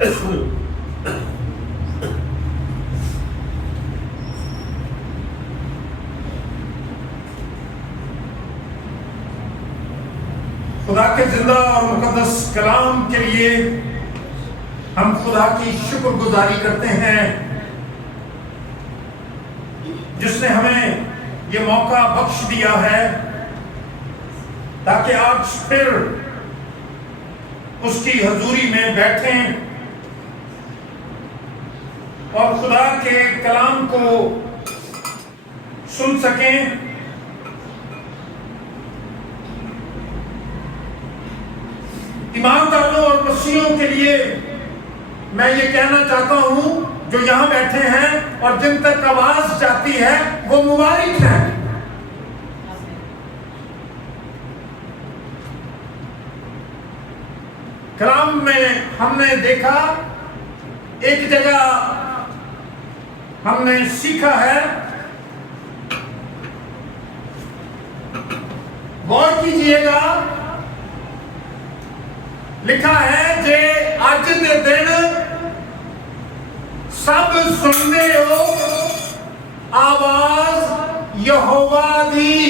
खुदा के जिंदा और मुकद्दस कलाम के लिए हम खुदा की शुक्रगुजारी करते हैं जिसने हमें ये मौका बख्श दिया है ताकि आज फिर उसकी हजूरी में बैठें और खुदा के कलाम को सुन सकें। ईमानदारों और मसीहों के लिए मैं ये कहना चाहता हूं जो यहां बैठे हैं और जिन तक आवाज जाती है वो मुबारक है। कलाम में हमने देखा, एक जगह हमने सीखा है, गौर कीजिएगा, लिखा है जे अज दे दिन सब सुनते हो आवाज यहोवा दी।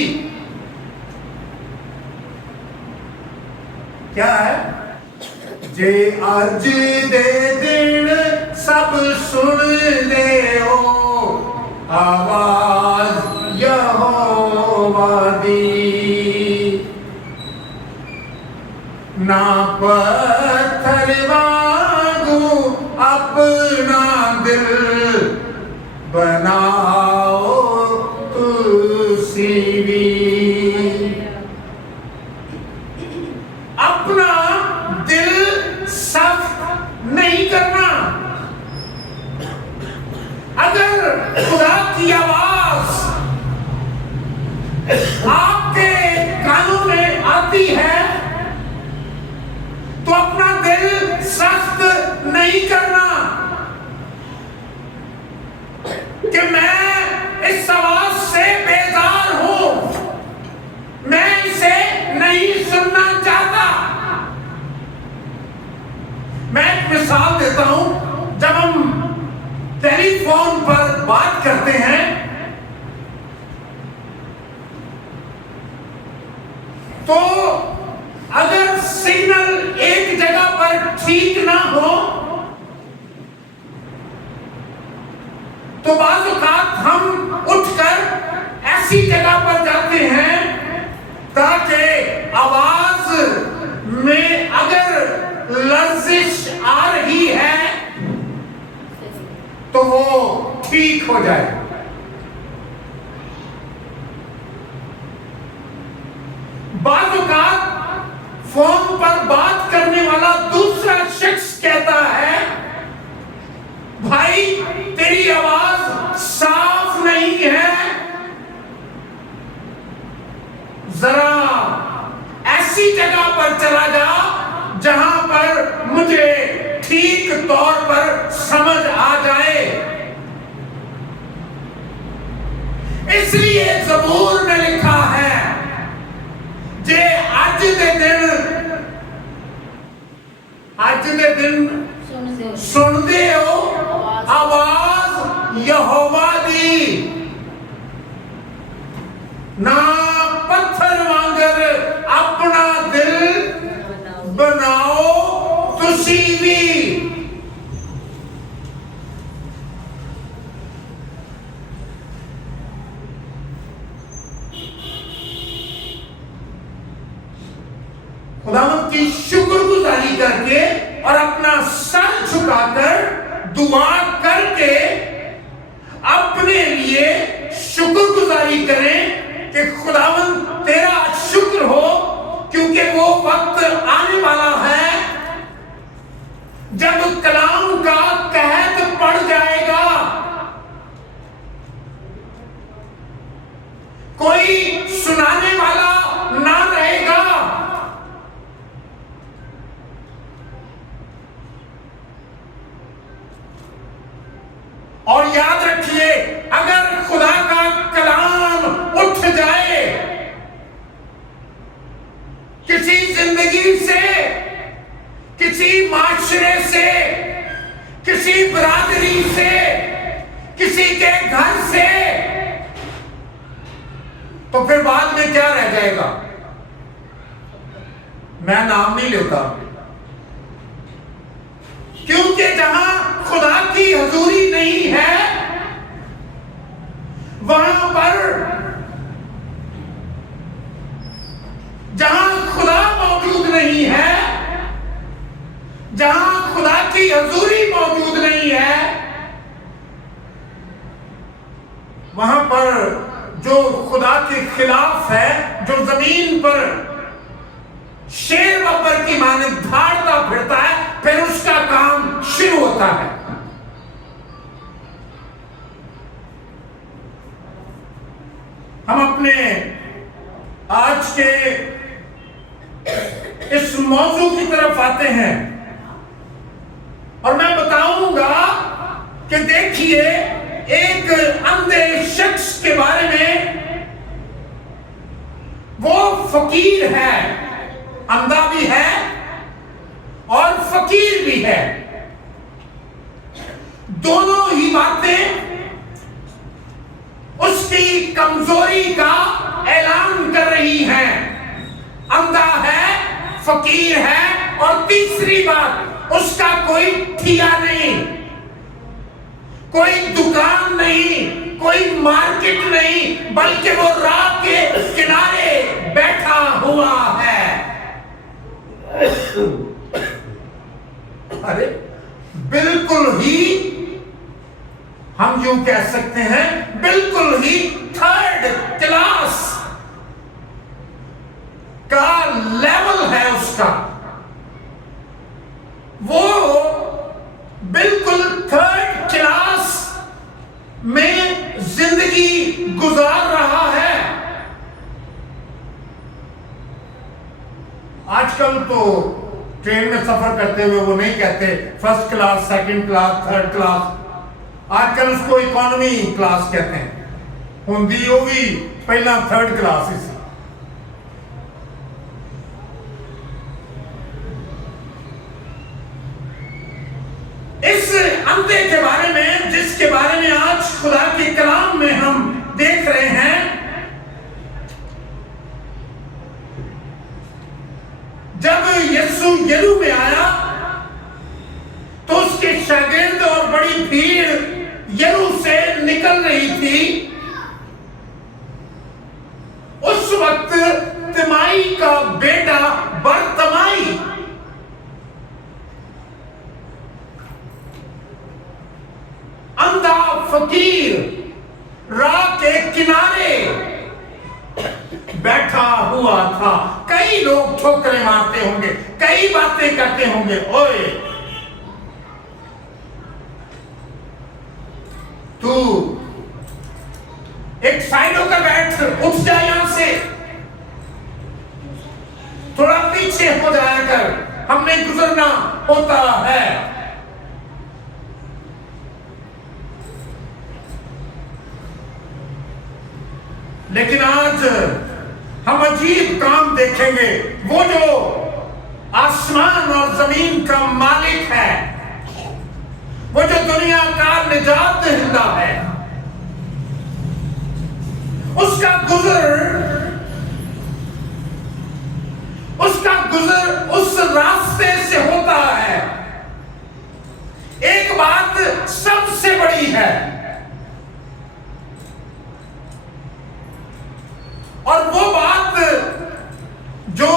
क्या है? जे अज दे दिन सब सुनते हो आवाज यहोवा दी। ना पत्थर वांगू अपना दिल बनाओ तुसी भी। अपना दिल सख्त नहीं करना। अगर खुदा की आवाज आपके कानों में आती है तो अपना दिल सख्त नहीं करना कि मैं इस आवाज से बेजार हूं, मैं इसे नहीं सुनना चाहता। मैं एक मिसाल देता हूं, जब हम टेलीफोन पर बात करते हैं तो अगर सिग्नल एक जगह पर ठीक ना हो तो बाज़ औक़ात हम उठकर ऐसी जगह पर जाते हैं ताकि आवाज में अगर लर्जिश आ रही है तो वो ठीक हो जाए। बाज़ औक़ात फोन पर बात करने वाला दूसरा शख्स कहता है भाई तेरी आवाज साफ नहीं है, जरा ऐसी जगह पर चला जा जहां पर मुझे ठीक तौर पर समझ आ जाए। इसलिए ज़बूर में लिखा है जे अज दे दिन सुनते हो आवाज यहोवा दी। ना पत्थर वांगर अपना दिल बनाओ तुसी भी। खुदावंद की शुक्रगुजारी करके और अपना सर झुकाकर दुआ करके अपने लिए शुक्रगुजारी करें कि खुदावंद तेरा शुक्र हो, क्योंकि वो वक्त आने वाला है जब कलाम का कहत पड़ जाएगा। कोई सुनाने वाला ना रहेगा। और याद रखिए, अगर खुदा का कलाम उठ जाए किसी जिंदगी से, किसी माशरे से, किसी बिरादरी से, किसी के घर से, तो फिर बाद में क्या रह जाएगा? मैं नाम नहीं लेता, क्योंकि जहां खुदा की हजूरी नहीं है वहां पर, जहां खुदा मौजूद नहीं है, जहां खुदा की हजूरी मौजूद नहीं है, वहां पर जो खुदा के खिलाफ है, जो जमीन पर शेर बब्बर की मानद धाड़ता फिरता है, फिर उसका काम शुरू होता है। हम अपने आज के इस मौजू की तरफ आते हैं और मैं बताऊंगा कि देखिए, एक अंधे शख्स के बारे में, वो फकीर है, अंधा भी है और फकीर भी है। दोनों ही बातें उसकी कमजोरी का ऐलान कर रही हैं। अंधा है, फकीर है, और तीसरी बात, उसका कोई ठिया नहीं, कोई दुकान नहीं, कोई मार्केट नहीं, बल्कि वो राह के किनारे बैठा हुआ है। अरे बिल्कुल ही, हम यूं कह सकते हैं, बिल्कुल ही थर्ड क्लास का लेवल है उसका। वो बिल्कुल थर्ड क्लास में जिंदगी गुजार रहा है। आजकल तो ट्रेन में सफर करते हुए वो नहीं कहते first class, second class, third class, आजकल उसको इकोनॉमी क्लास कहते हैं। हुंदी वो भी पहला थर्ड क्लास ही। इस अंधे के बारे में, जिसके बारे में आज खुदा के कलाम में हम देख रहे हैं, जब यीशु यरू में आया तो उसके शागिर्द और बड़ी भीड़ यरू से निकल रही थी। उस वक्त तिमाई का बेटा बरतमाई अंधा फकीर राह के किनारे बैठा हुआ था। कई लोग ठोकरें मारते होंगे, कई बातें करते होंगे, ओए तू एक साइड होकर बैठ, उठ जा यहां से, थोड़ा पीछे हो जाया कर, हमने गुजरना होता है। लेकिन आज हम अजीब काम देखेंगे। वो जो आसमान और जमीन का मालिक है, वो जो दुनिया का निजात दहिंदा है, उसका गुजर उस रास्ते से होता है। एक बात सबसे बड़ी है, और वो बात जो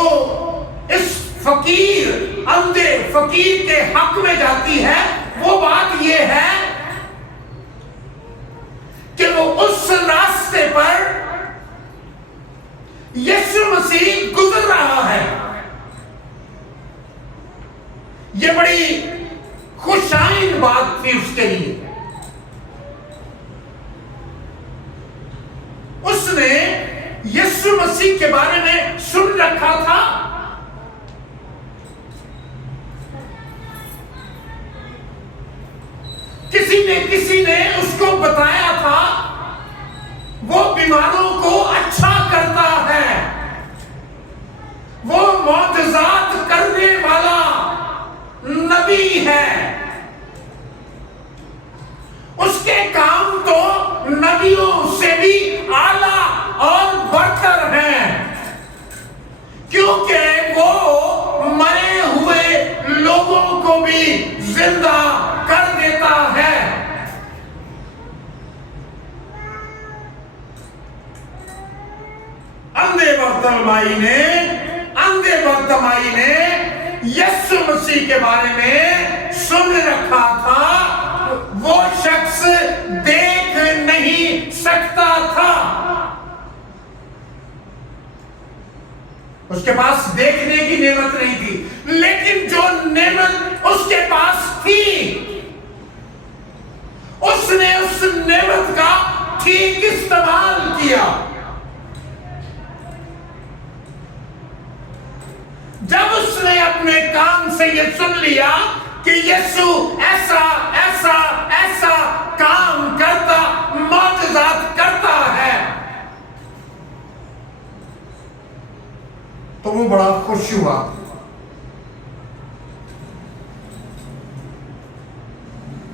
इस फकीर, अंधे फकीर के हक में जाती है, वो बात ये है कि वो उस रास्ते पर यीशु मसीह गुजर रहा है। ये बड़ी खुशाइन बात थी उसके लिए। उसने यीशु मसीह के बारे में सुन रखा था, किसी ने उसको बताया था, वो बीमारों को अच्छा करता है, वो मौजज़ात करने वाला नबी है। नबियों से भी आला और बरतर हैं, क्योंकि वो मरे हुए लोगों को भी जिंदा कर देता है। अंधे बर्तमाई ने यीशु मसीह के बारे में सुन रखा था, वो शख्स देख नहीं सकता था, उसके पास देखने की नेमत नहीं थी, लेकिन जो नेमत उसके पास थी उसने उस नेमत का ठीक इस्तेमाल किया। जब उसने अपने कान से ये सुन लिया कि यीशु ऐसा ऐसा ऐसा काम करता, मौजज़ात करता है, तो वो बड़ा खुश हुआ।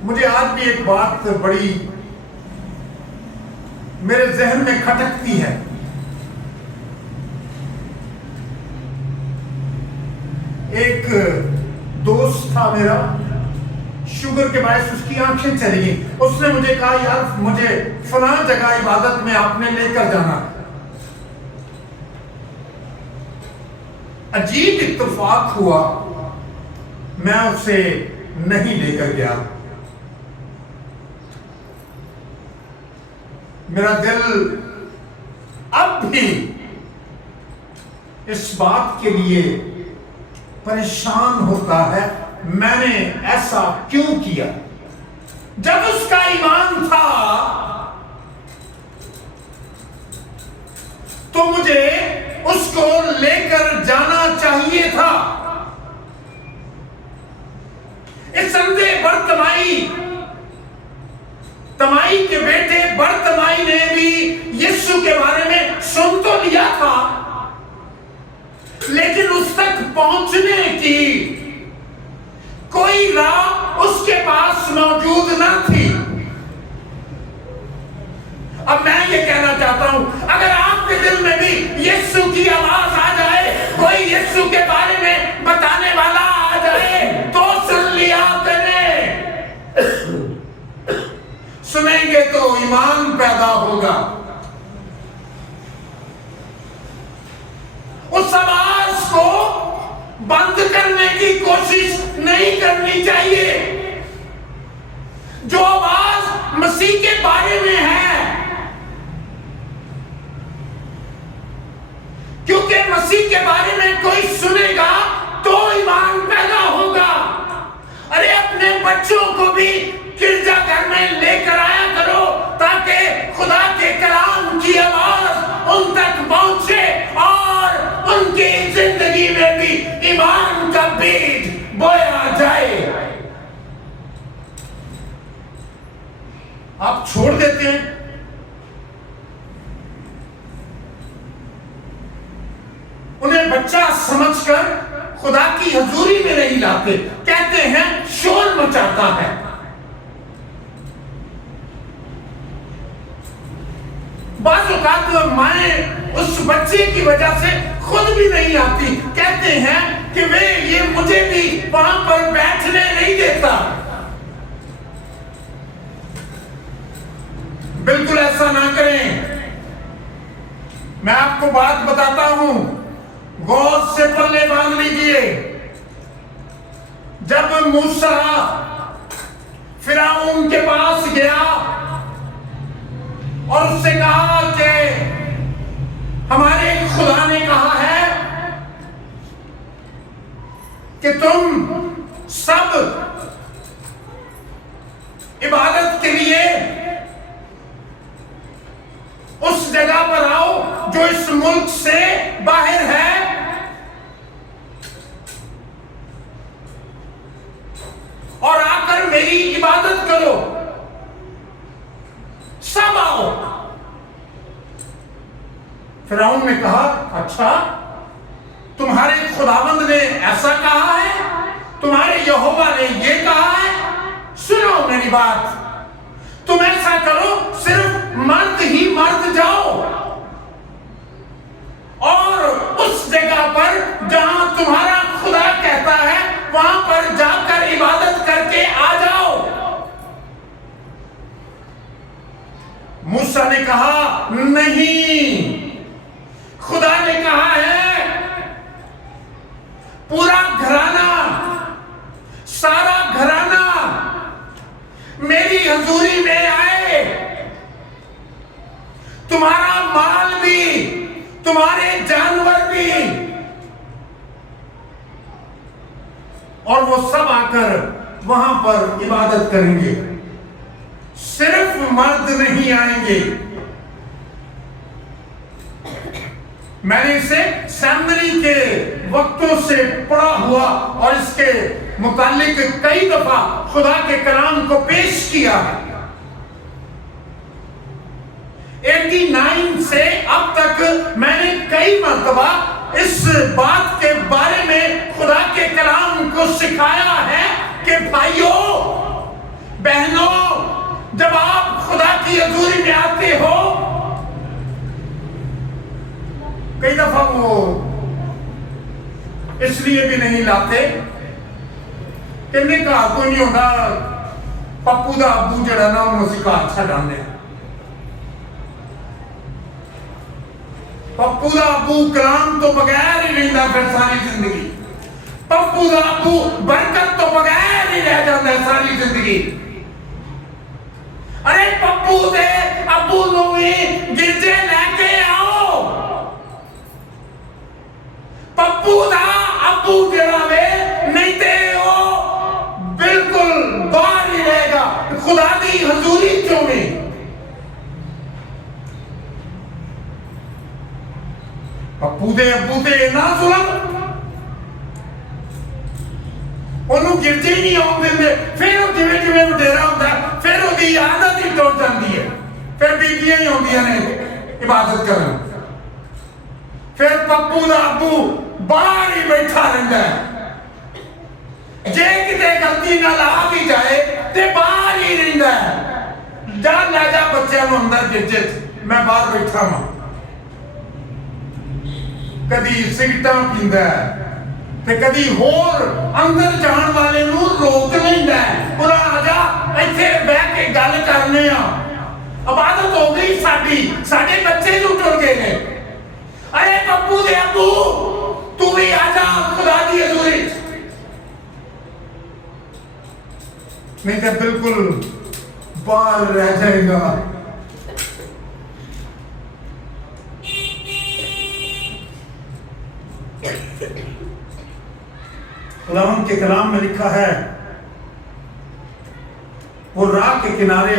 मुझे आज भी एक बात बड़ी मेरे जहन में खटकती है। एक दोस्त था मेरा, शुगर के बायस उसकी आंखें चली गई। उसने मुझे कहा, यार मुझे फलां जगह इबादत में आपने लेकर जाना। अजीब इत्तेफाक हुआ, मैं उसे नहीं लेकर गया। मेरा दिल अब भी इस बात के लिए परेशान होता है, मैंने ऐसा क्यों किया। जब उसका ईमान था तो मुझे उसको लेकर जाना चाहिए था। इस अंधे तमाई के बेटे बर्तमाई ने भी यीशु के बारे में सुन तो लिया था, लेकिन उस तक पहुंचने की कोई राह उसके पास मौजूद ना थी। अब मैं ये कहना चाहता हूं, अगर आपके दिल में भी यीशु की आवाज आ जाए, कोई यीशु के बारे में बताने वाला आ जाए, तो सुन लिया करें। सुनेंगे तो ईमान पैदा होगा। उस आवाज को बंद करने की कोशिश नहीं करनी चाहिए। जो आवाज मसीह के बारे में है, क्योंकि मसीह के बारे में कोई सुनेगा तो ईमान पैदा होगा। अरे अपने बच्चों को भी गिरजाघर में लेकर आया करो, ताकि खुदा के कलाम की आवाज उन तक पहुंचे और उनकी जिंदगी में भी ईमान का बीज बोया जाए। आप छोड़ देते हैं, उन्हें बच्चा समझकर खुदा की हजूरी में नहीं लाते, कहते हैं शोर मचाता है। बाज़ औक़ात माएं उस बच्चे की वजह से खुद भी नहीं आती, कहते हैं कि वे ये मुझे भी वहां पर बैठने नहीं देता। बिल्कुल ऐसा ना करें। मैं आपको बात बताता हूं, गौर से पल्ले बांध लीजिए। जब मूसा फिरौन के पास गया और उससे कहा कि हमारे खुदा ने कहा है कि तुम सब इबादत के लिए उस जगह पर आओ जो इस मुल्क से बाहर है, और आकर मेरी इबादत करो। सब आओ। फिरौन ने कहा, अच्छा तुम्हारे खुदावंद ने ऐसा कहा है, तुम्हारे यहोवा ने ये कहा है, सुनो मेरी बात, तुम ऐसा करो, सिर्फ मन ही मर्द जाओ और उस जगह पर जहां तुम्हारा खुदा कहता है वहां पर जाकर इबादत करके आ जाओ। मूसा ने कहा नहीं, खुदा ने कहा है पूरा घराना, सारा घराना मेरी हजूरी में आए, तुम्हारा माल भी, तुम्हारे जानवर भी, और वो सब आकर वहां पर इबादत करेंगे। सिर्फ मर्द नहीं आएंगे। मैंने इसे सैमरी के वक्तों से पढ़ा हुआ और इसके मुतालिक कई दफा खुदा के कलाम को पेश किया है। 89 से अब तक मैंने कई मर्तबा इस बात के बारे में खुदा के कलाम को सिखाया है कि भाइयों बहनों, जब आप खुदा की हजूरी में आते हो, कई दफा वो इसलिए भी नहीं लाते कि मैं कहा कोई नहीं होता, पप्पू का अबू जड़ा ना उन्होंने सिखा अच्छा डालने, पप्पू का अबू कलाम तो बगैर ही रहता फिर सारी जिंदगी, पप्पू का अबू बरकत तो बगैर ही रह जाता है सारी जिंदगी। अरे पप्पू दे अबू नूवी गिरजे लेके आओ, पप्पू दा अबू जड़ा वे नहीं ते वो बिल्कुल बाहर ही रहेगा खुदा दी हजूरी चों में। पप्पू दे अबू ते ना जुलम ਉਹਨੂੰ ਗਿਰਜੇ ਨਹੀਂ ਆਉਣ ਦਿੰਦੇ, ਫਿਰ ਉਹ ਜਿਵੇਂ ਜਿਵੇਂ ਵਡੇਰਾ ਹੁੰਦਾ ਫਿਰ ਉਹਦੀ ਆਦਤ ਹੀ ਟੁੱਟ ਜਾਂਦੀ ਹੈ, ਫਿਰ ਬੀਬੀਆਂ ਹੀ ਆਉਂਦੀਆਂ ਨੇ ਇਬਾਦਤ ਕਰਨ, ਫਿਰ ਪੱਪੂ ਦਾ ਅੱਬੂ ਬਾਹਰ ਹੀ ਬੈਠਾ ਰਹਿੰਦਾ ਹੈ, ਜੇ ਕਿਤੇ ਗਲਤੀ ਨਾਲ ਆ ਵੀ ਜਾਏ ਤੇ ਬਾਹਰ ਹੀ ਰਹਿੰਦਾ ਹੈ, ਜਾ ਲੈ ਜਾ ਬੱਚਿਆਂ ਨੂੰ ਅੰਦਰ ਗਿਰਜੇ ਮੈਂ ਬਾਹਰ ਬੈਠਾ ਹਾਂ। ਕਦੀ ਸਿਗਰਟਾਂ ਪੀਂਦਾ ਹੈ ਤੇ ਕਦੀ ਹੋਰ ਅੰਦਰ ਜਾਣ ਵਾਲੇ ਨੂੰ ਰੋਕ ਲੈਂਦਾ ਹੈ, ਪੁਰਾ ਆ ਜਾ ਇੱਥੇ ਬਹਿ ਕੇ ਗੱਲ ਕਰਨੇ ਆ, ਇਬਾਦਤ ਹੋ ਗਈ ਸਾਡੀ, ਸਾਡੇ ਬੱਚੇ ਨੂੰ ਟੁਰ ਗਏ ਨੇ। ਅਰੇ ਪੱਪੂ ਦੇ ਅੱਬੂ ਤੂੰ ਵੀ ਆ ਜਾ ਖੁਦਾ ਦੀ ਹਜ਼ੂਰੀ, ਨਹੀਂ ਤਾਂ ਬਿਲਕੁਲ ਬਾਹਰ ਰਹਿ ਜਾਏਗਾ। खुदावंद के कलाम में लिखा है वो राह के किनारे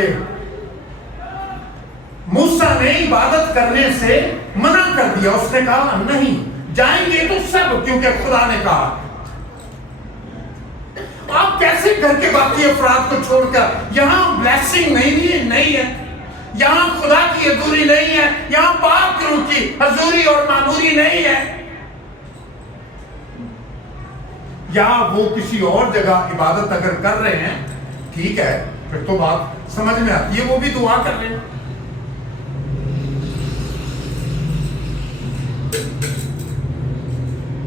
मूसा ने इबादत करने से मना कर दिया, उसने कहा नहीं जाएंगे तो सब, क्योंकि खुदा ने कहा। आप कैसे घर के बाकी अफराद को छोड़कर यहां ब्लेसिंग नहीं है, यहां खुदा की हजूरी नहीं है, यहां पाक रूह की हजूरी और मामूरी नहीं है, या वो किसी और जगह इबादत अगर कर रहे हैं ठीक है, फिर तो बात समझ में आती है, वो भी दुआ कर रहे हैं।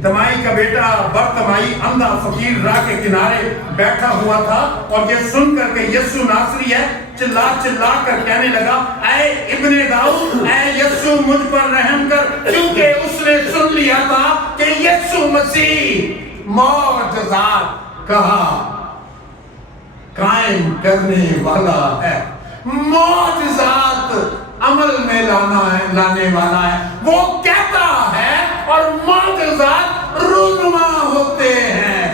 तमाई का बेटा बरतमाई अंधा फकीर राह के किनारे बैठा हुआ था और ये सुन करके यीशु नासरी है चिल्ला चिल्ला कर कहने लगा, ऐ इब्ने दाऊद, ऐ यीशु मुझ पर रहम कर, क्योंकि उसने सुन लिया था कि यीशु मसीह मौजज़ात कहा कायम करने वाला है, मौजज़ात अमल में लाने वाला है, वो कहता है और मौजज़ात रूनुमा होते हैं।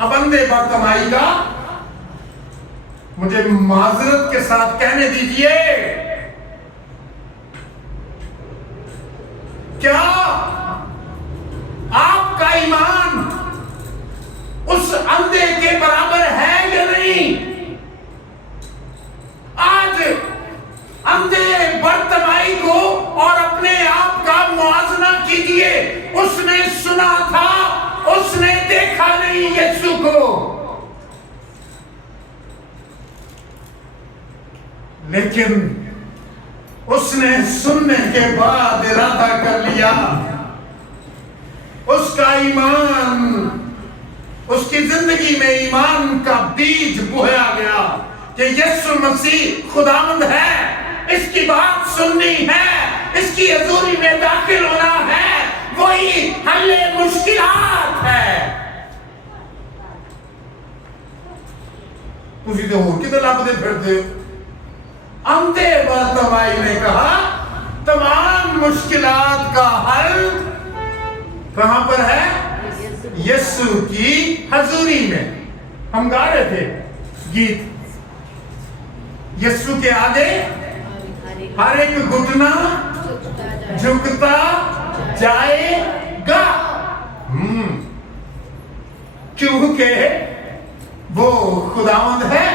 अब अंधे बरतमाई का मुझे माजरत के साथ कहने दीजिए, क्या आपका ईमान उस अंधे के बराबर है या नहीं? आज अंधे बरतमाई को और अपने आप का मुआवजा कीजिए, उसने सुना था, उसने देखा नहीं यीशु को, लेकिन उसने सुनने के बाद इरादा कर लिया, उसका ईमान, उसकी जिंदगी में ईमान का बीज बोया गया कि यीशु मसीह खुदावंद है, इसकी बात सुननी है, इसकी हजूरी में दाखिल होना है, वही हल्ले मुश्किलात है। तुसी तो होर किधर लभदे फिरदे हो? अंधे बर्तवाई ने कहा तमाम मुश्किलात का हल कहां पर है? यीशु की हजूरी में। हम गा रहे थे गीत, यीशु के आगे हर एक घुटना झुकता जाएगा, क्योंकि वो खुदावंद है।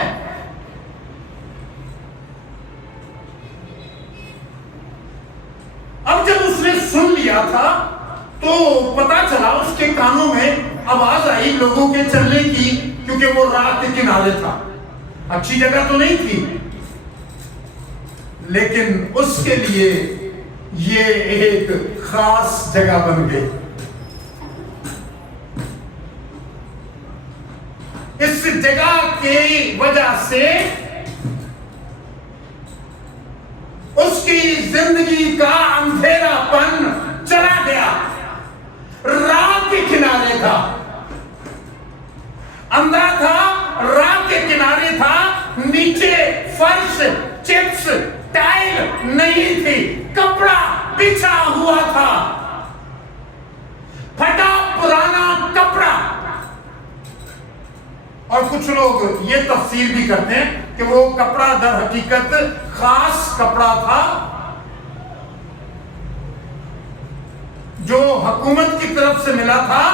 अब जब उसने सुन लिया था तो पता चला, उसके कानों में आवाज आई लोगों के चलने की, क्योंकि वो रात के किनारे था, अच्छी जगह तो नहीं थी, लेकिन उसके लिए ये एक खास जगह बन गई। इस जगह की वजह से उसकी जिंदगी का अंधेरापन चला गया। राह के किनारे था, अंधा था, राह के किनारे था, नीचे फर्श, चिप्स, टाइल नहीं थी, कपड़ा बिछा हुआ था, फटा पुराना कपड़ा। और कुछ लोग ये तफसीर भी करते हैं कि वो कपड़ा दर हकीकत खास कपड़ा था जो हुकूमत की तरफ से मिला था,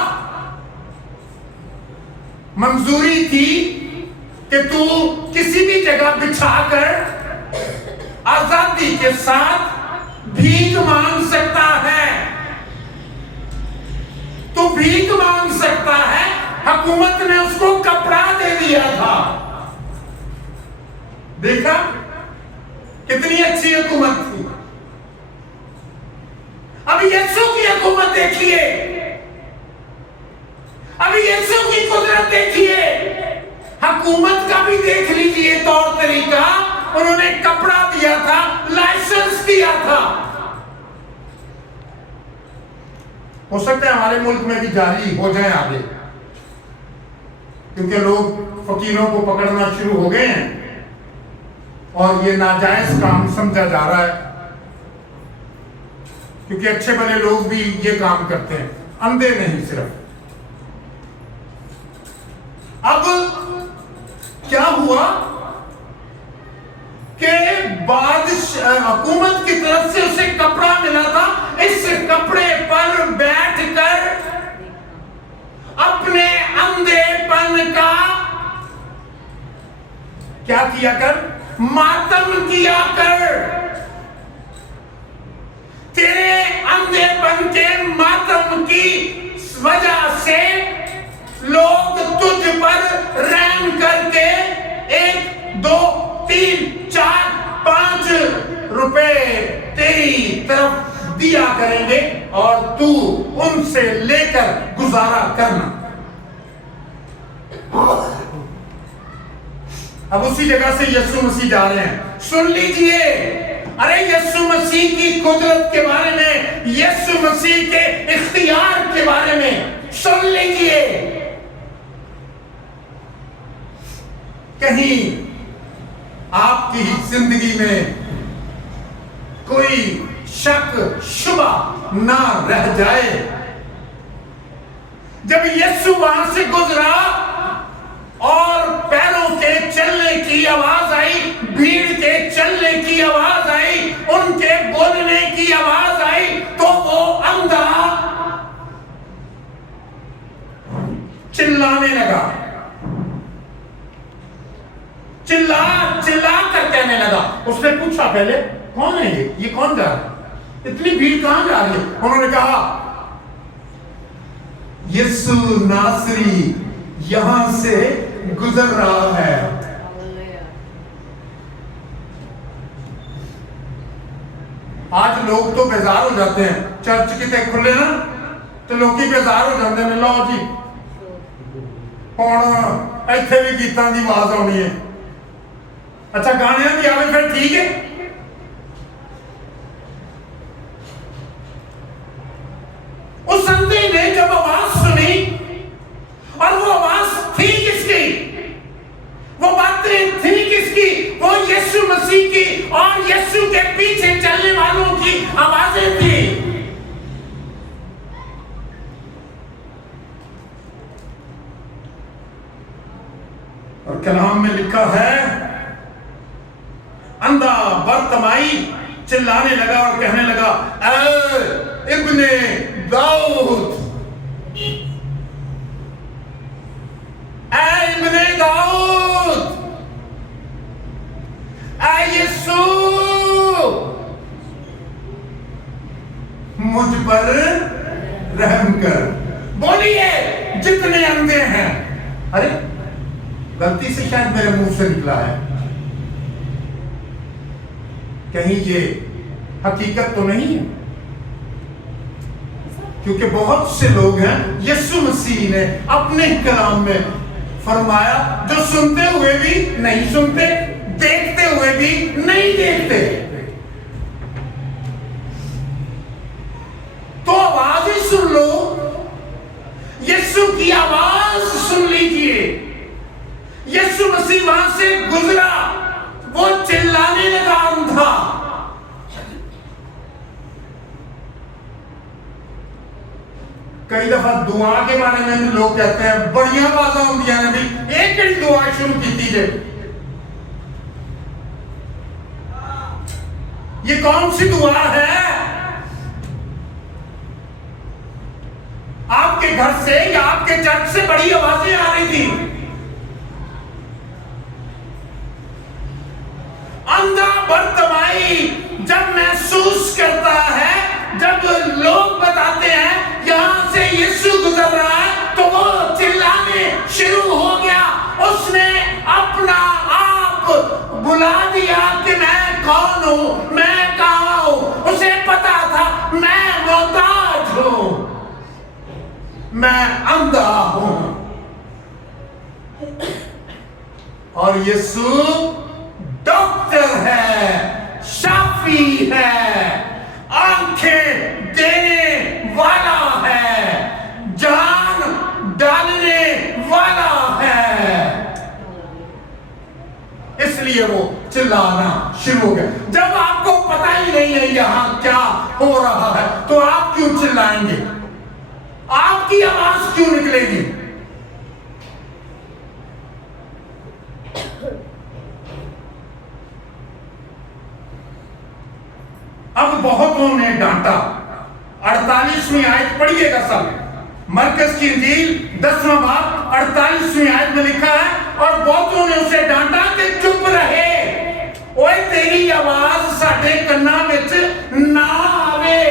मंजूरी थी कि तू किसी भी जगह बिछाकर आजादी के साथ भीख मांग सकता है, तो भीख मांग सकता है। हुकूमत ने उसको कपड़ा दे दिया था। देखा कितनी अच्छी हुकूमत थी। अब यीशु की हुकूमत देखिए, अभी यीशु की कुदरत देखिए, हुकूमत का भी देख लीजिए तौर तरीका। उन्होंने कपड़ा दिया था, लाइसेंस दिया था। हो सकता है हमारे मुल्क में भी जारी हो जाए आगे, क्योंकि लोग फकीरों को पकड़ना शुरू हो गए हैं और ये नाजायज काम समझा जा रहा है, क्योंकि अच्छे भले लोग भी ये काम करते हैं, अंधे नहीं सिर्फ। अब क्या हुआ कि हुकूमत की तरफ से उसे कपड़ा मिला था। इस कपड़े पर बैठकर अपने अंधेपन का क्या किया कर? मातम किया कर। तेरे अंधेपन के मातम की वजह से लोग तुझ पर रहम करके 1, 2, 3, 4, 5 रुपए तेरी तरफ दिया करेंगे और तू उनसे लेकर गुजारा करना। अब उसी जगह से यीशु मसीह जा रहे हैं। सुन लीजिए, अरे यीशु मसीह की कुदरत के बारे में, यीशु मसीह के इख्तियार के बारे में सुन लीजिए। कहीं आपकी जिंदगी में कोई शक शुबा ना रह जाए। जब यीशु वहां से गुजरा और पैरों के चलने की आवाज आई, भीड़ के चलने की आवाज आई, उनके बोलने की आवाज आई, तो वो अंधा चिल्लाने लगा, चिल्ला चिल्ला कर कहने लगा। उसने पूछा पहले, कौन है ये कौन जा रहा है? इतनी भीड़ कहां जा रही है? उन्होंने कहा, यीशु नासरी यहां से गुजर रहा है। आज लोग तो बेजार हो जाते हैं, चर्च कितने खुले ना तो लोग बेजार हो जाते हैं, लो जी हुण इत्थे भी गीतां दी आवाज आउणी है, अच्छा गाणियां दी आवे फिर ठीक है। उस अंधे ने जब आवाज सुनी, और वो आवाज थी किसकी, वो बातें थी किसकी, वो यीशु मसीह की और यीशु के पीछे चलने वालों की आवाजें थी। और कलाम में लिखा है, अंधा बरतमाई चिल्लाने लगा और कहने लगा, ऐ इब्ने दाऊद, ऐ इब्ने दाऊद, ऐ यीशु मुझ पर रहम कर। बोलिए जितने अंधे हैं, अरे गलती से शायद मेरे मुंह से निकला है, कहीं ये हकीकत तो नहीं है, क्योंकि बहुत से लोग हैं, यीशु मसीह ने अपने कलाम में फरमाया, जो सुनते हुए भी नहीं सुनते, देखते हुए भी नहीं देखते। तो आवाज ही सुन लो, यीशु की आवाज सुन लीजिए। यीशु मसीह वहां से गुजरा, वो चिल्लाने लगा अंधा। कई दफा दुआ के बारे में भी लोग कहते हैं बड़िया आवाज़ां होंदियां ने, भी एक कड़ी दुआ शुरू की थी, ये कौन सी दुआ है? आपके घर से या आपके चर्च से बड़ी आवाजें आ रही थी। अंधा बरतमाई जब महसूस करता है, जब लोग बताते हैं यहां से यीशु गुजर रहा है, तो वो चिल्लाने शुरू हो गया। उसने अपना आप बुला दिया कि मैं कौन हूं, मैं कहां हूं। उसे पता था मैं मोहताज हूं, मैं अंधा हूं, और यीशु डॉक्टर है, शाफी है, आंखें देने वाला है, जान डालने वाला है। इसलिए वो चिल्लाना शुरू हो गया। जब आपको पता ही नहीं है यहां क्या हो रहा है, तो आप क्यों चिल्लाएंगे? आपकी आवाज क्यों निकलेगी? अब बहुतों ने डांटा। 48वीं आयत पढ़िएगा सब, मरकस की इंजील 10वां बाब 48वीं आयत में लिखा है, और बहुतों ने उसे डांटा कि चुप रहे, ओए तेरी आवाज साडे कन्ना विच ना आवे,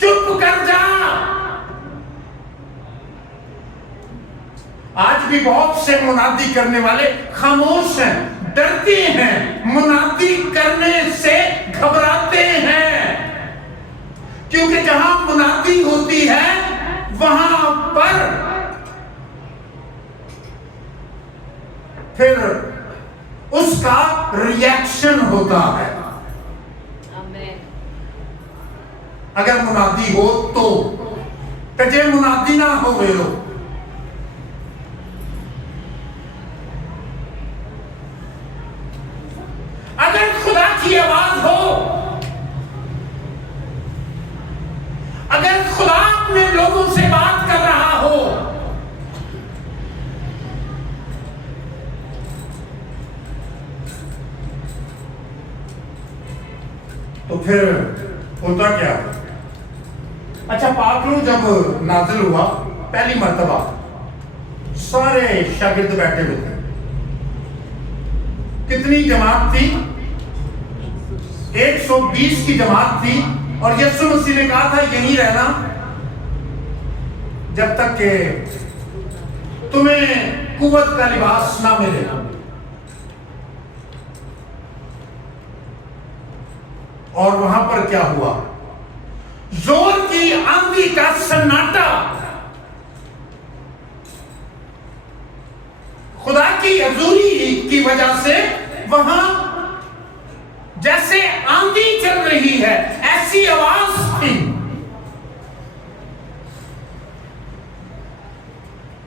चुप कर जा। आज भी बहुत से मुनादी करने वाले खामोश हैं, डरते हैं, मुनादी करने से घबराते हैं, क्योंकि जहां मुनादी होती है वहां पर फिर उसका रिएक्शन होता है। अगर मुनादी हो तो जे मुनादी ना हो वे हो, अगर खुदा की आवाज हो, अगर खुदा अपने लोगों से बात कर रहा हो, तो फिर होता क्या? अच्छा, पाकलू जब नाजिल हुआ पहली मर्तबा, सारे शागिर्द बैठे हुए थे। कितनी जमात थी? 120 की जमात थी। और यीशु मसीह ने कहा था यहीं रहना जब तक के तुम्हें कुव्वत का लिबास ना मिले। और वहां पर क्या हुआ? जोर की आंधी का सन्नाटा, खुदा की हजूरी की वजह से वहां जैसे आंधी चल रही है ऐसी आवाज थी,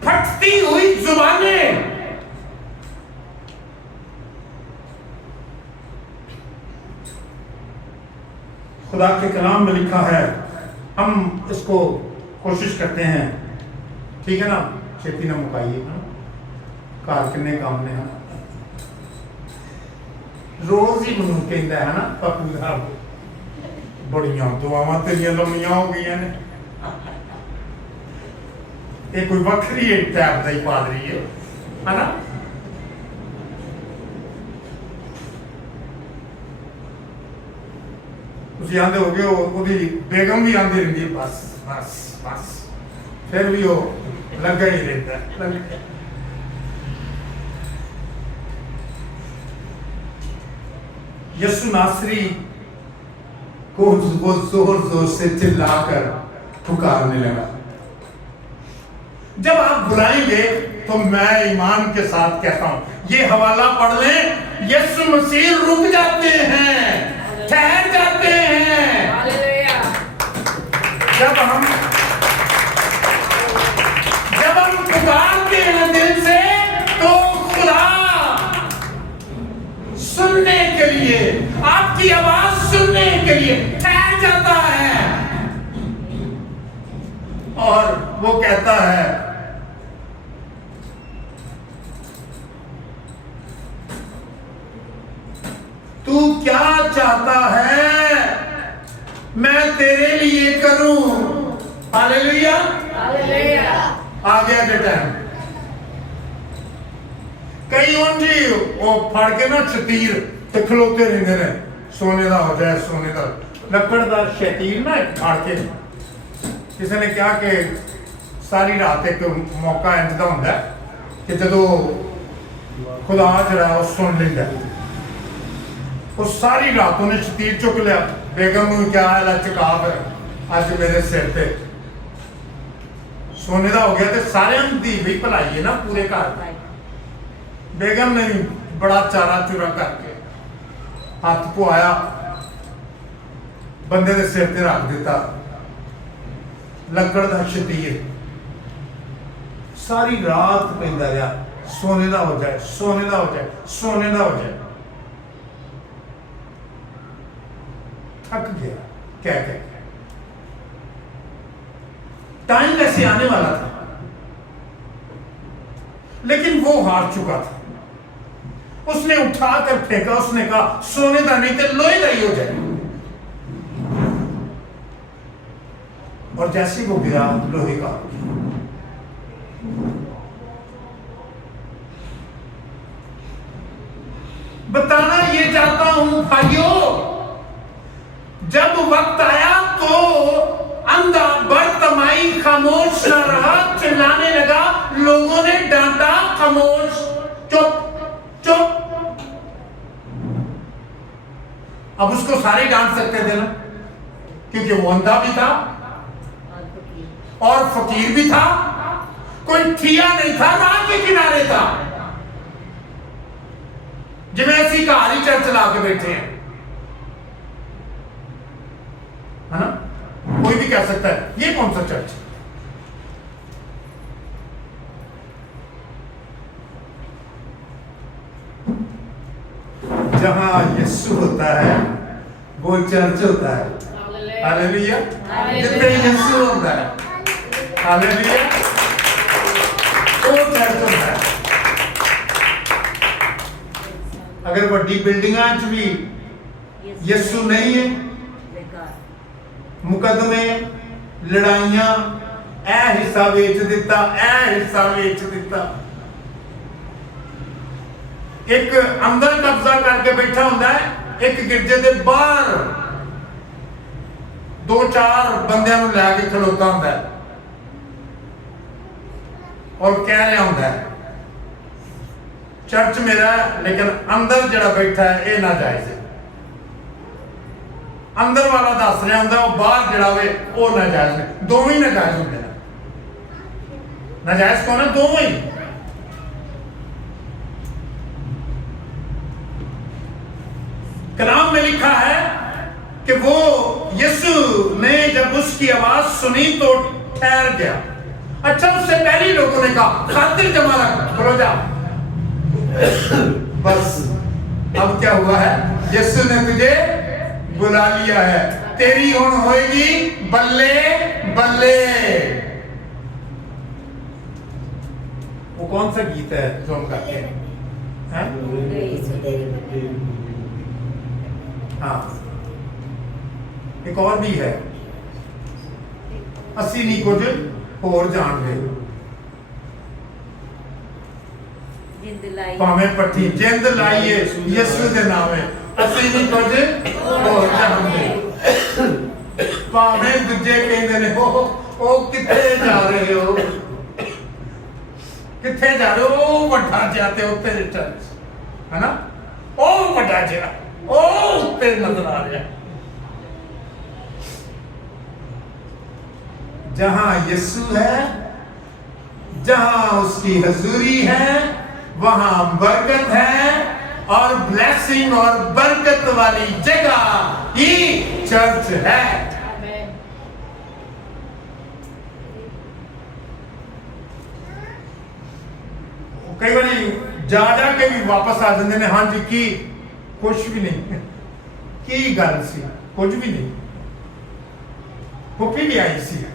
फटती हुई जुबानें, खुदा के कलाम में लिखा है। हम इसको कोशिश करते हैं, ठीक है ना? छेती ना मुकाइए ना, घर किन्ने काम ने हैं, रोज ही मनु कहता है ना पप्पू साहब, बड़ियां दुआवां तेरियां लम्मियां हो गई ने। ये कोई वक्री टाइप का ही पादरी है ना? तुसी आंदे हो गए, ओदी बेगम भी आंदी रही, बस बस बस, फिर भी वो लगा ही रहता है। यीशु नासरी को वो जोर जोर से चिल्लाकर पुकारने लगा। जब आप बुलाएंगे तो मैं ईमान के साथ कहता हूं, ये हवाला पढ़ लें, यीशु मसीह रुक जाते हैं, ठहर जाते हैं। जब हम पुकारते हैं दिल से, तो खुदा सुनने के लिए, आपकी आवाज सुनने के लिए ठहर जाता है और वो कहता है, तू क्या चाहता है मैं तेरे लिए करूं? Hallelujah, hallelujah. आ गया बेटा। कई उंजी वो फड़ के ना शतीर ते खलोते रहंदे ने, सोने दा हो जाए, सोने दा लकड़ दा शतीर ना फाड़ के। किसी ने कहा कि सारी रात एक मौका इंज दा हुंदा कि जदों खुदा जड़ा वो सुन लेंदा, वो सारी रात उन्हें शतीर चुक लिया, बेगम नूं क्या है चकाफ अज मेरे सिर पे, सोने दा हो गया। तो सारे दी भी भलाई है ना पूरे घर। बेगम ने बड़ा चारा चुरा करके हाथ पुआया, बंदे के सिर ते रख दिता, लकड़ दा शतीर सारी रात पैंदा रहा, सोने दा हो जाए, सोने दा हो जाए, सोने दा हो जाए। थक गया कह कह। टाइम वैसे आने वाला था, लेकिन वो हार चुका था। उसने उठाकर फेंका, उसने कहा सोने का नहीं तो लोहे का ही हो जाए। और जैसे वो गिरा, लोहे का हो गया। बताना ये चाहता हूं भाइयों, जब वक्त आया तो अंधा बर्तमाई खामोश न रहा, चिल्लाने लगा, लोगों ने डांटा, खामोश, चुप चुप। अब उसको सारे डांट सकते थे ना, क्योंकि वो अंधा भी था और फकीर भी था, कोई ठिया नहीं था, राह के किनारे था, जिवें असीं घर ही चर्च ला के बैठे हैं, है ना? कोई भी कह सकता है ये कौन सा चर्च? जहां यीशु होता है वो चर्च होता है। हालेलुया। जितने यीशु होता है, हालेलुया, वो चर्च होता है। अगर बड़ी बिल्डिंगां च भी यीशु नहीं है, मुकदमे, लड़ाइयां, ए हिस्सा बेच दिता, ए हिस्सा बेच दिता। एक अंदर कब्जा करके बैठा होता है, एक गिरजे के बाहर दो चार बंदियां नूं लैके खलोता होता है और कह रहा होता है चर्च मेरा है, लेकिन अंदर जड़ा बैठा है ये नाजायज है। अंदर वाला दस रहा होंगे, वो बाहर जड़ा वे वो नाजायज ने, दोवें ही नाजायज होंगे ना। नाजायज कौन है? दोवें ही। कलाम में लिखा है कि वो यीशु ने जब उसकी आवाज सुनी तो ठहर गया। अच्छा, उससे पहले लोगों ने कहा खातिर जमा रख, खड़ो जा। बस अब क्या हुआ है? यीशु ने तुझे बुला लिया है, तेरी हुण होएगी बल्ले बल्ले। वो कौन सा गीत है जो हम गाते हैं? हाँ, एक और भी है, असी नहीं कुछ होर जान गए, भावें पट्टी जिंद लाइए यीशु दे नामे, असी नहीं कुछ होर जान गए। भावें दूजे कहते ने ओ किथे जा रहे हो, किथे जा रहे हो? ओ वड्डा जाते हो तेरे चर्च है ना, ओ वड्डा जा ओ उत्ते नजर आ रहा है। जहां यीशु है, जहां उसकी हजूरी है, वहां बरकत है, और ब्लेसिंग और बरकत वाली जगह ही चर्च है। कई बार जा के भी वापस आ जाते हैं, हाँ जी की कुछ भी नहीं, की गल सी, कुछ भी नहीं। पुप्पी भी आई सी,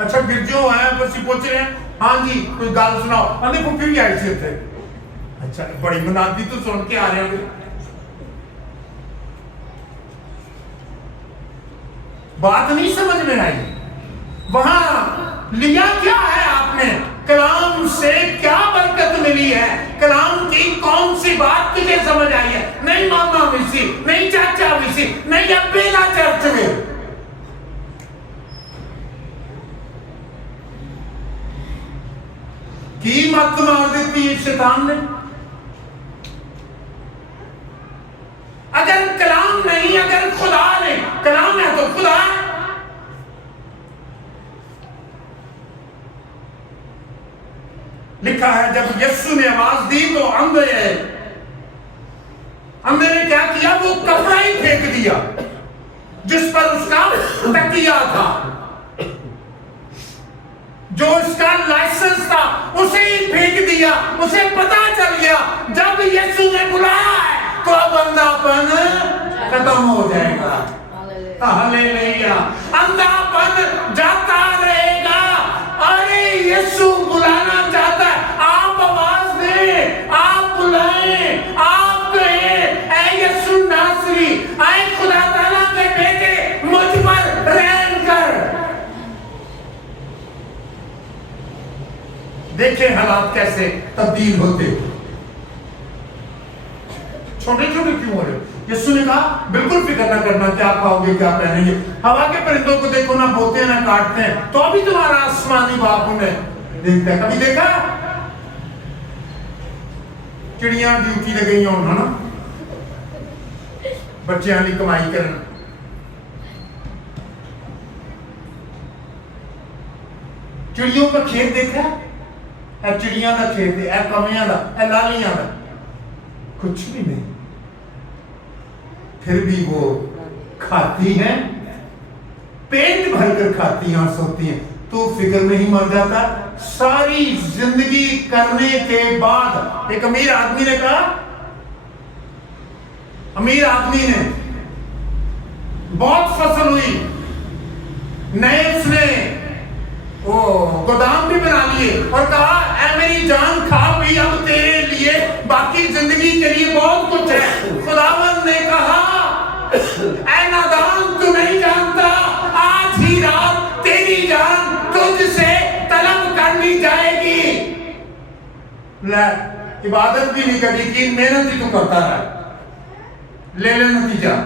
अच्छा गिरजो आया, बस पूछ रहे हैं हाँ जी कोई गल सुनाओ, कहते पुप्पी भी आई सी उत्थे। अच्छा, बड़ी मुनादी तो सुन के आ रहे हो। बात नहीं समझ में आई। वहां लिया क्या है आपने? कलाम से क्या बरकत मिली है? कलाम की कौन सी बात तुझे समझ आई है? नहीं मामा विसी, नहीं चाचा विसी, नहीं अब्बेला चर्च में। की मत मार देती है शैतान ने। अगर कलाम नहीं, अगर खुदा ने, कलाम है तो खुदा है। लिखा है जब यीशु ने आवाज दी तो अंधे ने क्या किया? वो कपड़ा ही फेंक दिया जिस पर उसका तकिया था, जो उसका लाइसेंस था उसे ही फेंक दिया। उसे पता चल गया जब यीशु ने बुलाया है तो अब अंधापन खत्म हो जाएगा। हालेलुया, अंधापन जाता रहेगा। अरे यीशु बुलाना चाहता है, आप आवाज दें, आप बुलाएं, आप कहें ऐ यीशु नासरी, ऐ खुदा ताला के बेटे, मुझ पर रहम कर। देखें हालात कैसे तब्दील होते। छोटे छोटे क्यों हो रहे? यीशु ने कहा बिल्कुल फिक्र ना करना, क्या खाओगे क्या पहनेंगे। हवा के परिंदों को देखो, ना बोते हैं ना काटते हैं, तो अभी तुम्हारा आसमानी बाप उन्हें देखता है। कभी देखा चिड़िया ड्यूटी लगी होना ना, बच्चों की कमाई करना। चिड़ियों का खेत देखा? चिड़िया का खेत है, कमियां का, लालियां का, कुछ भी नहीं, फिर भी वो खाती हैं, पेट भरकर खाती हैं और सोती हैं। तो फिक्र नहीं, मर जाता। सारी जिंदगी करने के बाद एक अमीर आदमी ने कहा, अमीर आदमी ने बहुत फसल हुई, नए उसने वो गोदाम भी बना लिए और कहा ऐ मेरी जान खा पी, अब तेरे लिए बाकी जिंदगी के लिए बहुत कुछ है। खुदावंद ने कहा ऐ नादान, तू नहीं जानता आज ही रात तेरी जान तुझसे तलब करनी जाएगी। ले, इबादत भी नहीं करी कि मेहनत ही तू करता रहा, ले ले नतीजा।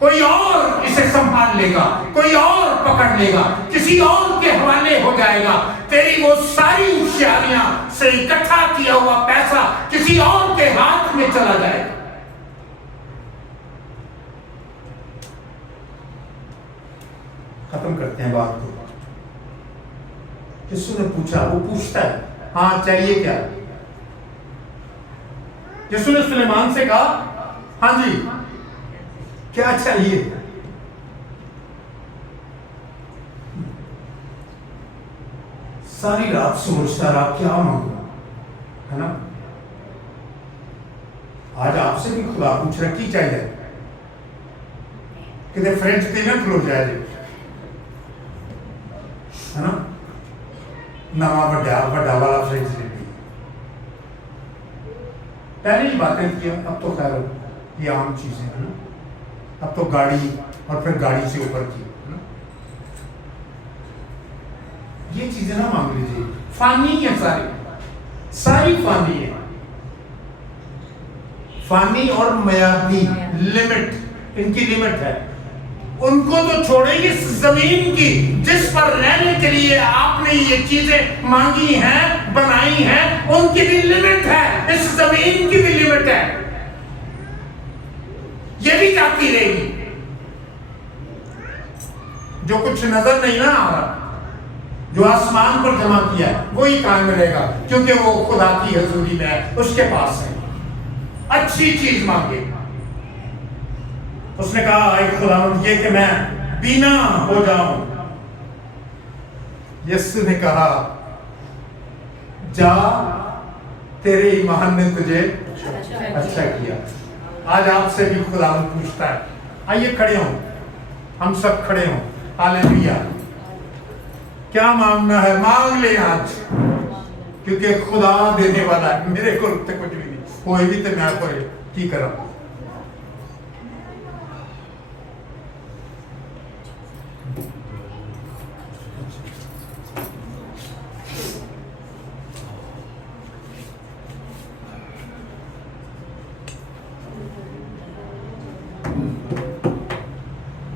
कोई और इसे संभाल लेगा, कोई और पकड़ लेगा, किसी और के हवाले हो जाएगा। तेरी वो सारी होशियारियां से इकट्ठा किया हुआ पैसा किसी और के हाथ में चला जाएगा। खत्म करते हैं बात को। यीशु ने पूछा, वो पूछता है, हाँ चाहिए क्या? यीशु ने सुलेमान से कहा, हाँ जी क्या चाहिए? सारी रात सोचता रहा क्या मांगू, है ना? आज आपसे भी खुदा पूछ रहा की चाहिए, कितने फ्रेंच थे ना खुलो जाए, है ना? नवा बड़ा बड़ा वाला फ्रेंच ले ली। पहले ही बातें की, अब तो खैर ये आम चीजें है ना। अब तो गाड़ी और फिर गाड़ी से ऊपर की, है ना? ये चीजें ना मांग लीजिए, फानी है, सारी फानी है, फानी और मयादी, लिमिट, इनकी लिमिट है। उनको तो छोड़ेंगे, जमीन की जिस पर रहने के लिए आपने ये चीजें मांगी हैं, बनाई हैं, उनकी भी लिमिट है, इस जमीन की भी लिमिट है, ये भी जाती रहेगी। जो कुछ नजर नहीं ना आ रहा, जो आसमान पर जमा किया है, वही कायम रहेगा, क्योंकि वो खुदा की हजूरी में है, उसके पास है। अच्छी चीज मांगे। उसने कहा, एक खुदावंद ये कि मैं बीना हो जाऊं। यीशु ने कहा, जा तेरे ईमान ने तुझे अच्छा किया। आज आपसे भी खुदावंद पूछता है, आइए खड़े हो, हम सब खड़े हो, हालेलुया। क्या मांगना है मांग ले आज, क्योंकि खुदा देने वाला है। मेरे को तो कुछ भी नहीं, कोई भी तो मैं करे की करा।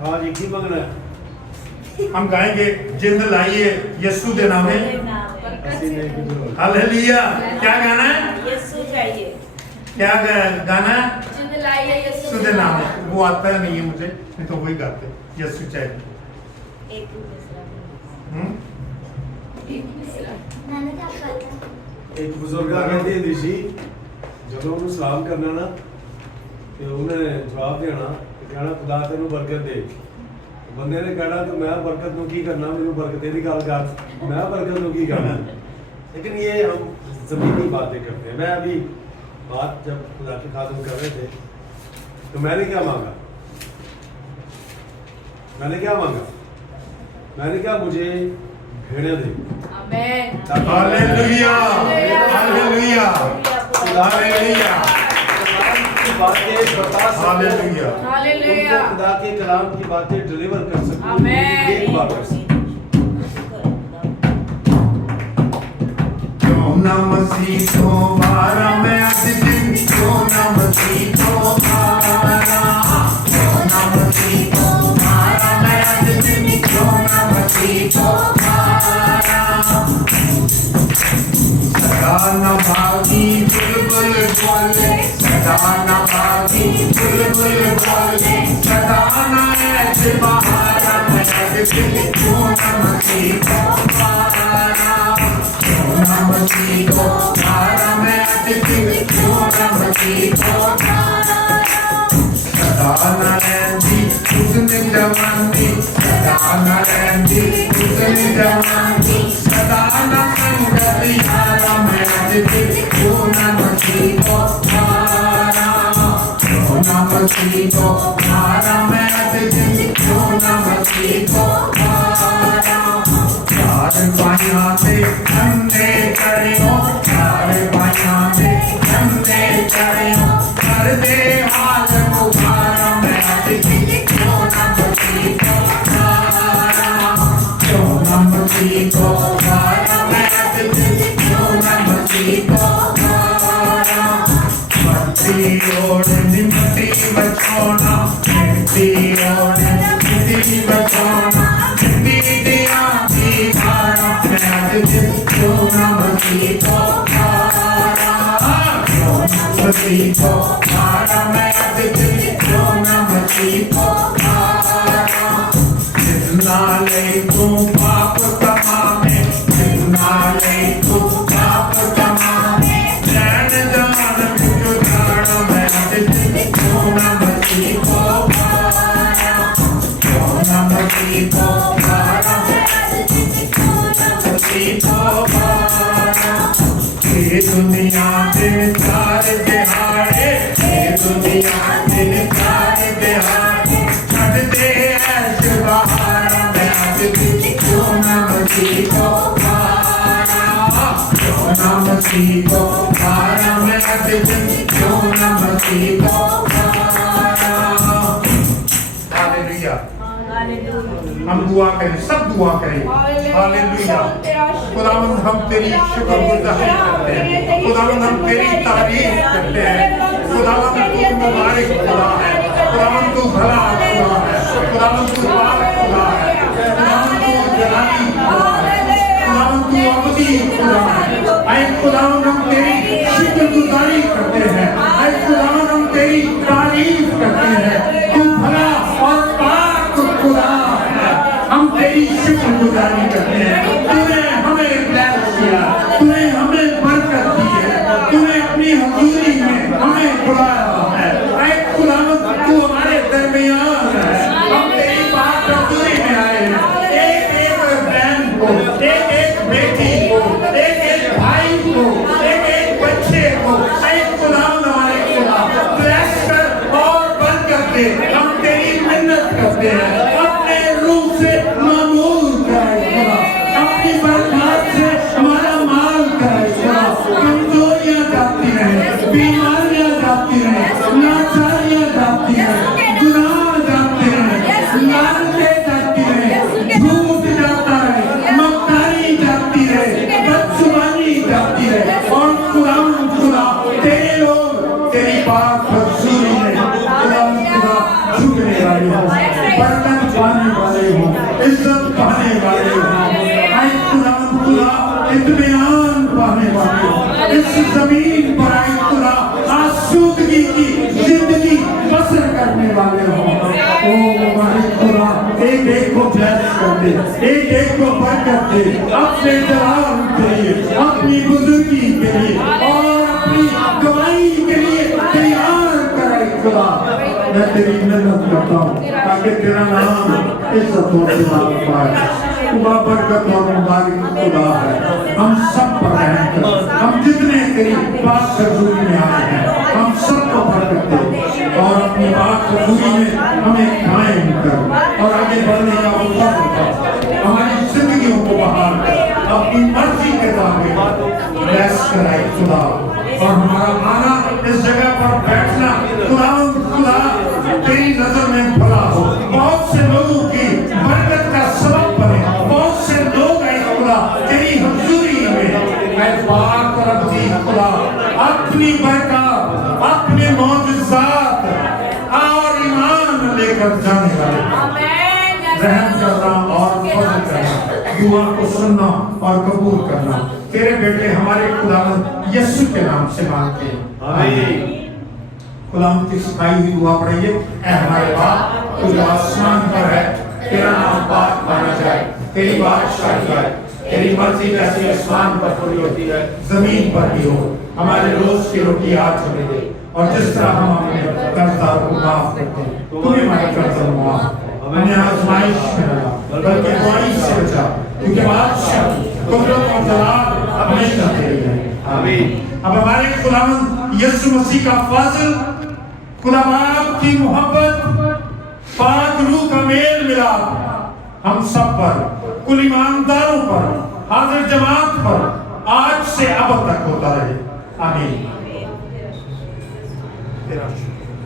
आज एक ही मंगना है, हम गाएंगे, जिंद लाइए यीशु के नाम में, हालेलुया। क्या गाना है? यीशु चाहिए। क्या गाना है? जिंद लाइए यीशु यीशु के नाम में। वो आता नहीं है मुझे, नहीं तो वही गाते, यीशु चाहिए। एक बुजुर्ग कहते हैं दिशी, जब उन्होंने सलाम करना ना, तो उन्हें जवाब देना, कहना खुदा तेनू बरकत दे। बंदे ने कहना तो मैं बरकत नू की करना, मेनू बरकत दी गल कर, मैं बरकत नू की करना। लेकिन ये हम जमीनी बातें करते हैं। मैं अभी बात जब खुदा की खातिर कर रहे थे, तो मैंने क्या मांगा? मैंने क्या मुझे भेड़े दे। आमीन। हालेलुया, हालेलुया, हालेलुया, बातें बता सकते, हालेलुया, हालेलुया। खुदा के कलाम की बातें डिलीवर कर सकते, आमीन। एक बार कर सकते। क्यों ना मसीह को मारा मैं आज दिन, क्यों ना मसीह को मारा, क्यों ना मसीह को मारा मैं आज दिन, क्यों ना मसीह को मारा। सदा न भागी बुलबुल बोले, सदा न भागी बुलबुल बोले, सदा न ऐसे बहारा मैं आज दिन, क्यों ना मसीह को मारा, क्यों ना मसीह को मारा मैं आज दिन, क्यों ना मसीह को मारा। सदा न रहती उसने जवानी, सदा न रहती उसने जवानी, सदा न संगत यारा मैं आज दिन, क्यों ना मसीह को मारा, क्यों ना मसीह को मारा मैं आज दिन, क्यों ना मसीह को मारा। चार पाया से अंधे करे हो, चार पाया से अंधे करे हो, कर दे हाल बुखारा मैं आज दिन, क्यों ना मसीह को मारा, क्यों ना मसीह को मारा मैं आज दिन, क्यों ना मसीह को मारा। मस्ती और निमती बचाना, मस्ती और निमती बचाना, जिंदगी दिया की धारा मैं आज दिन, क्यों ना मसीह को मारा, क्यों ना मसीह को मारा मैं आज दिन, क्यों ना मसीह को मारा। जितना दोबारा। ये दुनिया दिन चार दिहाड़े, ये दुनिया दिन चार दिहाड़े, छड़ दे ऐश बहारा, मैं आज दिल क्यों न मसीह को मारा, क्यों न मसीह को मारा, मैं आज दिल क्यों न मसीह को मारा। हालेलुया। हम दुआ करें, सब दुआ करें। हालेलुया। खुदावंद हम तेरी शुक्रगुज़ारी करते हैं, खुदावंद हम तेरी तारीफ करते हैं। खुदावंद तू मुबारक खुदा है, खुदावंद तू भला खुदा है, खुदावंद तू पाक खुदा है, खुदावंद तू जलाली खुदा है, खुदावंद तू अबदी खुदा है। ऐ खुदावंद हम तेरी शुक्रगुज़ारी करते हैं, ऐ खुदावंद हम तेरी तारीफ करते हैं। तू भला और पाक खुदा है, हम तेरी शुक्रगुज़ारी करते हैं। तूने हमें ब्लेस किया, तूने हमें बरकत दी है, तूने अपनी हज़ूरी में हमें बुलाया है। ऐ खुदावंद तू हमारे दरमियान है, हम तेरी पाक हज़ूरी में आए हैं। एक एक बहन को, एक एक बेटी को, एक एक भाई को, एक एक बच्चे को, ऐ खुदावंद हमारे खुदा ब्लेस कर और बरकत दे। हम तेरी मिन्नत करते हैं, अपने रूह से मामूल कराए खुदा, अपनी बरकत से हमारा माल कराए खुदा। कमजोरियां जाती रहे, बीमारियां जाती रहे, लाचारियां जाती रहे, गुनाह जाते रहे, लालचे जाती रहे, झूठ जाता रहे, मक्कारी जाती रहे, बदजुबानी जाती रहे। और खुदा तेरे लोग तेरी बात हज़ूरी में खुदा झुकने वाले हो, बरकत पाने वाले हो, इज्जत पाने वाले हो, ऐ खुदा इत्मीनान पाने वाले हो। इस जमीन पर ऐ खुदा आसूदगी की जिंदगी बसर करने वाले हो। ओ हमारे खुदा एक एक को ब्लेस कर दे, एक एक को बरकत दे, अपने जलाल के लिए, अपनी बुजुर्गी के लिए और अपनी गवाही के लिए तैयार कराए खुदा। मैं तेरी मिन्नत करता हूँ ताकि तेरा नाम इज्जत और जलाल पाए। खुदा बरकत और मुबारक खुदा है। हम सब पर रहम कर, हम जितने तेरी पाक हज़ूरी में आए हैं हम सबको बरकत दे और अपनी पाक हज़ूरी में हमें कायम कर और आगे बढ़ने का हुक्म कर। हमारी जिंदगियों को बहाल कर, अपनी मर्जी के ताबिक ब्लेस कराए खुदा। और हमारा आना, इस जगह पर बैठना खुदा तेरी नजर में भला हो, बहुत से लोगों की बरकत का सबब बने, बहुत से लोग आए खुदा तेरी हज़ूरी में। मैं पाक और अब्दी खुदा अपनी बरकत, अपने मौजूदात और ईमान लेकर जाने वाले रहम करना और फज़ल करना, दुआ को सुनना और कबूल करना। तेरे बेटे हमारे खुदावंद यीशु के नाम से मांगते हैं, आमीन। खुदावंद की सिखाई हुई दुआ पढ़िए। ऐ हमारे बाप तू जो आसमान पर है, तेरा नाम पाक माना जाए, तेरी बादशाही आए, तेरी मर्जी जैसी आसमान पर पूरी होती है जमीन पर भी हो। हमारे रोज की रोटी आज हमें दे, और जिस तरह हम अपने कर्जदार को माफ करते हैं, तू भी हमारे कर्ज माफ, हमें आजमाइश में न ला, बल्कि बुराई से बचा, क्योंकि बादशाह कुदरत और जलाल हमेशा तेरी है, आमीन। अब हमारे खुदावंद यीशु मसीह का फजल, खुदा बाप की मोहब्बत, पाक रूह का मेल मिलाप हम सब पर, कुल ईमानदारों पर, हाजिर जमात पर आज से अब तक होता रहे, आमीन। तेरा